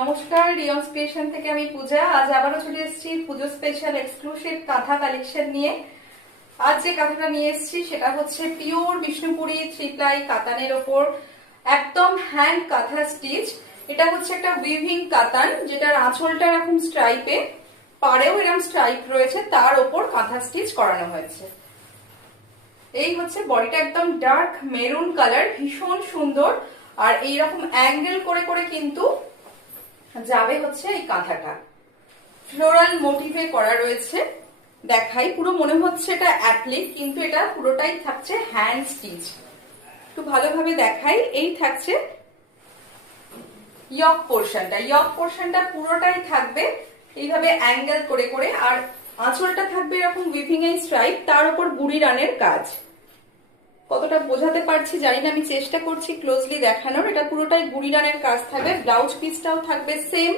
নমস্কার, রিয়ন্স ক্রিয়েশন থেকে আমি পূজা। আজ আবারও চলে এসেছি পুজো স্পেশাল এক্সক্লুসিভ কাঁথা কালেকশন নিয়ে। আজ যে কাঁথাটা নিয়ে এসেছি সেটা হচ্ছে পিওর বিষ্ণুপুরি 3 প্লাই কাতানের ওপর একদম হ্যান্ড কাঁথা স্টিচ। এটা হচ্ছে একটা উইভিং কাতান, যেটার আঁচলটা এরকম স্ট্রাইপে, পাড়েও এরকম স্ট্রাইপ রয়েছে, তার ওপর কাঁথা স্টিচ করানো হয়েছে। এই হচ্ছে বডিটা, একদম ডার্ক মেরুন কালার, ভীষণ সুন্দর। আর এইরকম অ্যাঙ্গেল করে করে কিন্তু যাবে হচ্ছে এই কাঁথাটা, ফ্লোরাল মোটিভে করা রয়েছে। দেখাই, পুরো মনে হচ্ছে এটা অ্যাপ্লিক, কিন্তু এটা পুরোটাই থাকছে হ্যান্ড স্টিচ। একটু ভালোভাবে দেখাই। এই থাকছে ইয়ক পোর্শনটা পুরোটাই থাকবে এইভাবে অ্যাঙ্গেল করে করে, আর আঁচলটা থাকবে এরকম উইভিং এ স্ট্রাইপ, তার উপর বুড়ি রানের কাজ। কতটা বোঝাতে পারছি জানি না, আমি চেষ্টা করছি ক্লোজলি দেখানোর। এটা পুরোটাই বুড়ি রানের কাজ থাকবে। ব্লাউজ পিসটাও থাকবে সেম,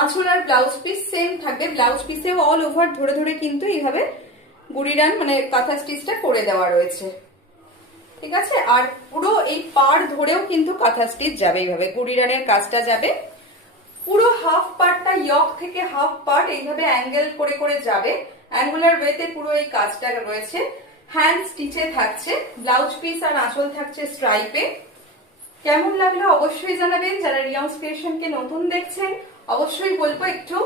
আঁচল আর ব্লাউজ পিস সেম থাকবে। ব্লাউজ পিসেও অল ওভার ধরে ধরে কিন্তু এইভাবে বুড়ি রান মানে কাঁথা স্টিচটা করে দেওয়া রয়েছে, ঠিক আছে। আর পুরো এই পাড় ধরেও কিন্তু কাঁথা স্টিচ যাবে, এইভাবে বুড়ি রানের কাজটা যাবে। পুরো হাফ পার্টটা ইয়ক থেকে হাফ পার্ট এইভাবে অ্যাঙ্গেল করে করে যাবে, অ্যাঙ্গুলার ওয়েতে পুরো এই কাজটা রয়েছে। হ্যান্ড স্টিচে থাকছে, ব্লাউজ পিস আর আঁচল থাকছে স্ট্রাইপে। কেমন লাগলো অবশ্যই জানাবেন। যারা রিয়ন্স ক্রিয়েশনকে নতুন দেখছেন অবশ্যই বলবো একটু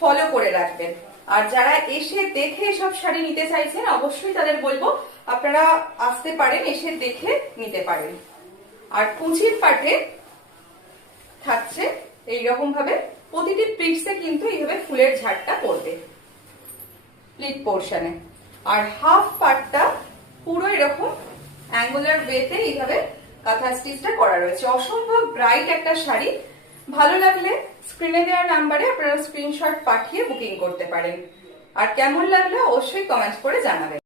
ফলো করে রাখবেন। আর যারা এসে দেখে সব শাড়ি নিতে চাইছেন অবশ্যই তাদের বলবো আপনারা আসতে পারেন, এসে দেখে নিতে পারেন। আর কুচির পাটে থাকছে এইরকম ভাবে, প্রতিটি প্লিটসে কিন্তু এইভাবে ফুলের ঝাড়টা পড়বে প্লিট পোর্শনে। আর হাফ পার্টটা পুরো এরকম অ্যাঙ্গুলার ওয়েতে এইভাবে কাঁথা স্টিচটা করা রয়েছে। অসম্ভব ব্রাইট একটা শাড়ি। ভালো লাগলে স্ক্রিনে দেওয়া নাম্বারে আপনারা স্ক্রিনশট পাঠিয়ে বুকিং করতে পারেন। আর কেমন লাগলো অবশ্যই কমেন্ট করে জানাবেন।